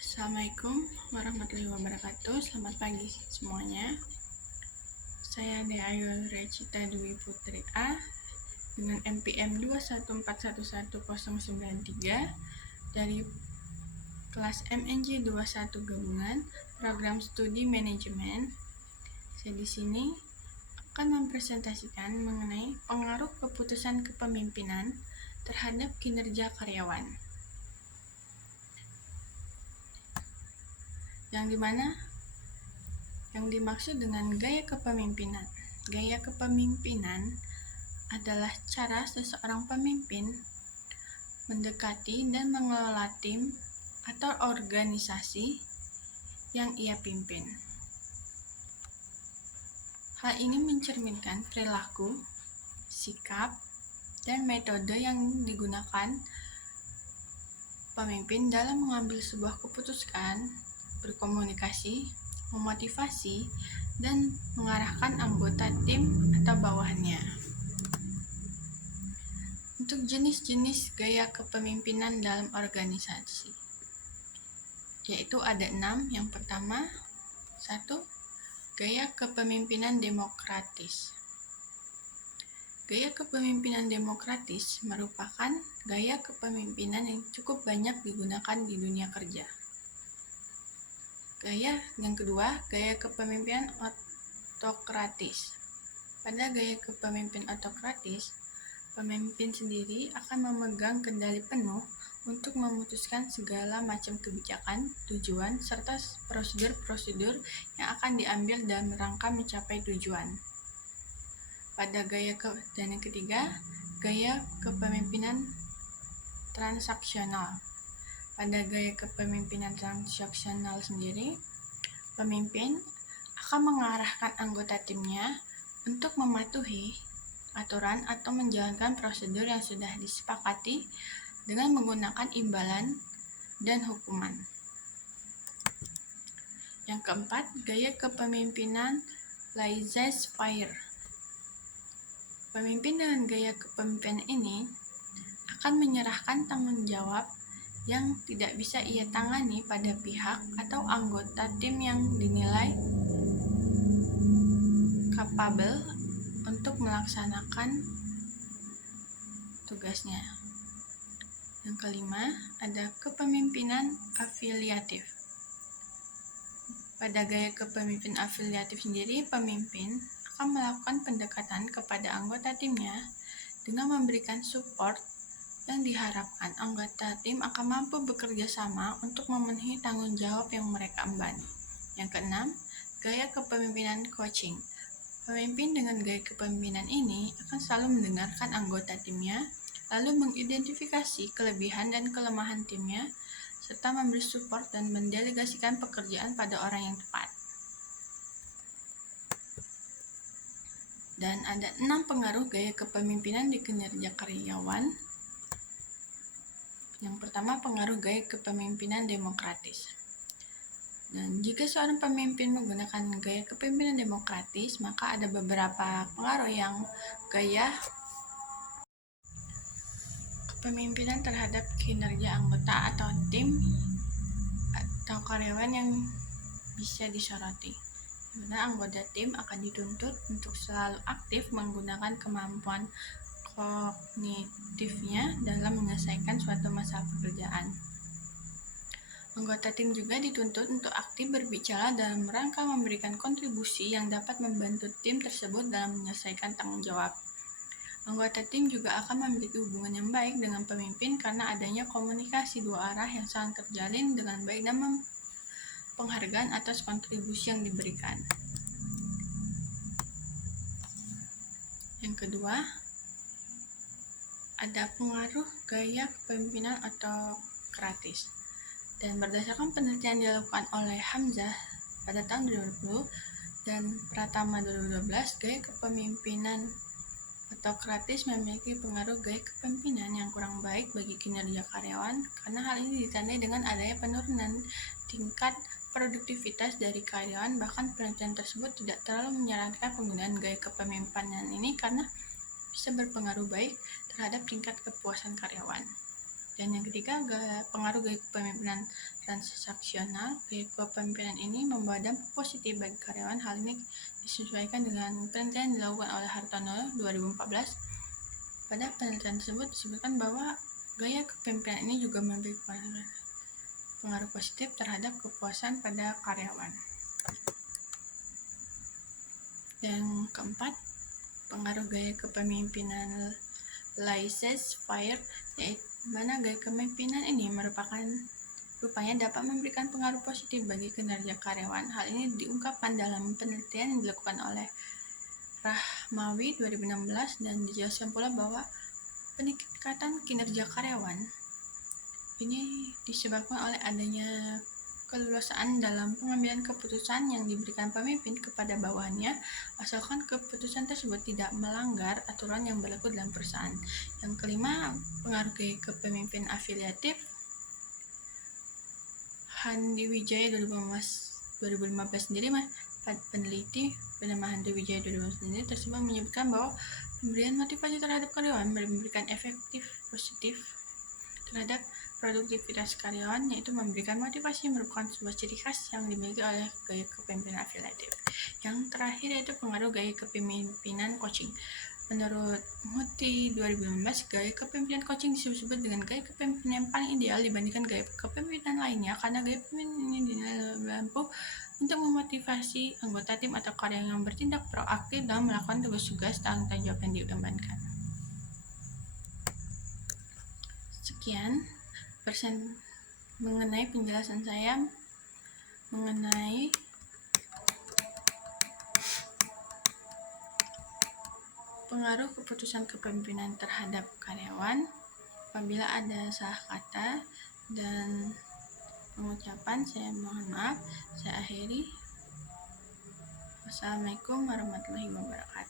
Assalamualaikum warahmatullahi wabarakatuh. Selamat pagi semuanya. Saya Deayu Recita Dwi Putri A dengan NPM 214111093 dari kelas MNJ 21 Gabungan Program Studi Manajemen. Saya di sini akan mempresentasikan mengenai pengaruh keputusan kepemimpinan terhadap kinerja karyawan. Yang dimana yang dimaksud dengan gaya kepemimpinan. Gaya kepemimpinan adalah cara seseorang pemimpin mendekati dan mengelola tim atau organisasi yang ia pimpin. Hal ini mencerminkan perilaku, sikap, dan metode yang digunakan pemimpin dalam mengambil sebuah keputusan, berkomunikasi, memotivasi, dan mengarahkan anggota tim atau bawahannya. Untuk jenis-jenis gaya kepemimpinan dalam organisasi, yaitu ada 6. Yang pertama, 1. Gaya kepemimpinan demokratis. Gaya kepemimpinan demokratis merupakan gaya kepemimpinan yang cukup banyak digunakan di dunia kerja. Yang kedua, gaya kepemimpinan otokratis. Pada gaya kepemimpinan otokratis, pemimpin sendiri akan memegang kendali penuh untuk memutuskan segala macam kebijakan, tujuan, serta prosedur-prosedur yang akan diambil dalam rangka mencapai tujuan. Dan yang ketiga, gaya kepemimpinan transaksional. Pada gaya kepemimpinan transaksional sendiri, pemimpin akan mengarahkan anggota timnya untuk mematuhi aturan atau menjalankan prosedur yang sudah disepakati dengan menggunakan imbalan dan hukuman. Yang keempat, gaya kepemimpinan laissez-faire. Pemimpin dengan gaya kepemimpinan ini akan menyerahkan tanggung jawab yang tidak bisa ia tangani pada pihak atau anggota tim yang dinilai capable untuk melaksanakan tugasnya. Yang kelima, ada kepemimpinan afiliatif. Pada gaya kepemimpinan afiliatif sendiri, pemimpin akan melakukan pendekatan kepada anggota timnya dengan memberikan support yang diharapkan anggota tim akan mampu bekerja sama untuk memenuhi tanggung jawab yang mereka emban. Yang keenam, gaya kepemimpinan coaching. Pemimpin dengan gaya kepemimpinan ini akan selalu mendengarkan anggota timnya, lalu mengidentifikasi kelebihan dan kelemahan timnya, serta memberi support dan mendelegasikan pekerjaan pada orang yang tepat. Dan ada 6 pengaruh gaya kepemimpinan di kinerja karyawan. Yang pertama, pengaruh gaya kepemimpinan demokratis. Dan jika seorang pemimpin menggunakan gaya kepemimpinan demokratis, maka ada beberapa pengaruh yang gaya kepemimpinan terhadap kinerja anggota atau tim atau karyawan yang bisa disoroti. Dimana anggota tim akan dituntut untuk selalu aktif menggunakan kemampuan kognitifnya dalam menyelesaikan suatu masalah pekerjaan. Anggota tim juga dituntut untuk aktif berbicara dalam rangka memberikan kontribusi yang dapat membantu tim tersebut dalam menyelesaikan tanggung jawab. Anggota tim juga akan memiliki hubungan yang baik dengan pemimpin karena adanya komunikasi dua arah yang sangat terjalin dengan baik dan penghargaan atas kontribusi yang diberikan. Yang kedua, ada pengaruh gaya kepemimpinan otokratis. Dan berdasarkan penelitian dilakukan oleh Hamzah pada tahun 2020 dan Pratama 2012, gaya kepemimpinan otokratis memiliki pengaruh gaya kepemimpinan yang kurang baik bagi kinerja karyawan karena hal ini ditandai dengan adanya penurunan tingkat produktivitas dari karyawan. Bahkan penelitian tersebut tidak terlalu menyarankan penggunaan gaya kepemimpinan ini karena bisa berpengaruh baik terhadap tingkat kepuasan karyawan. Dan yang ketiga, pengaruh gaya kepemimpinan transaksional. Gaya kepemimpinan ini membawa dampak positif bagi karyawan. Hal ini disesuaikan dengan penelitian dilakukan oleh Hartono 2014. Pada penelitian tersebut disebutkan bahwa gaya kepemimpinan ini juga memberi pengaruh positif terhadap kepuasan pada karyawan. Dan keempat, pengaruh gaya kepemimpinan laissez-faire, yaitu mana gaya kepemimpinan ini rupanya dapat memberikan pengaruh positif bagi kinerja karyawan. Hal ini diungkapkan dalam penelitian yang dilakukan oleh Rahmawi 2016 dan dijelaskan pula bahwa peningkatan kinerja karyawan ini disebabkan oleh adanya keleluasaan dalam pengambilan keputusan yang diberikan pemimpin kepada bawahannya, asalkan keputusan tersebut tidak melanggar aturan yang berlaku dalam perusahaan. Yang kelima, pengaruh kepemimpinan afiliatif. Handi Wijaya 2015 sendiri, peneliti bernama Handi Wijaya 2015 sendiri tersebut menyebutkan bahwa pemberian motivasi terhadap karyawan memberikan efektif positif terhadap produktivitas karyawan, yaitu memberikan motivasi merupakan sebuah ciri khas yang dimiliki oleh gaya kepemimpinan afiliatif. Yang terakhir yaitu pengaruh gaya kepemimpinan coaching. Menurut Muti 2015, gaya kepemimpinan coaching disebut dengan gaya kepemimpinan yang paling ideal dibandingkan gaya kepemimpinan lainnya, karena gaya kepemimpinan ini mampu untuk memotivasi anggota tim atau karyawan yang bertindak proaktif dalam melakukan tugas-tugas tanggung jawab yang diembankan. Sekian mengenai penjelasan saya mengenai pengaruh keputusan kepemimpinan terhadap karyawan. Apabila ada salah kata dan pengucapan, saya mohon maaf. Saya akhiri. Wassalamualaikum warahmatullahi wabarakatuh.